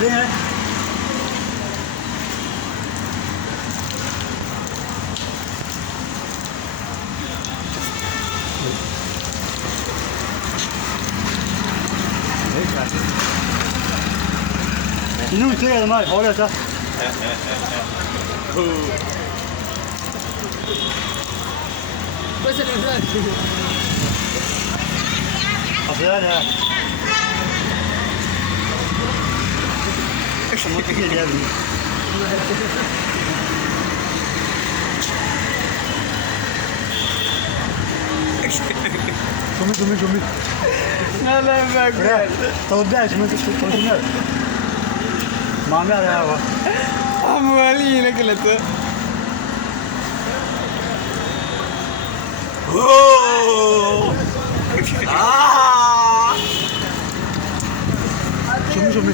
Ne?你弄这个他妈好点噻。不是不是，好吃的。什么这些东西？Şunu. ne lan bak. Tavuk değil, şunu. Mami araya bak. Ama Ali yine kılıtı. Şunu.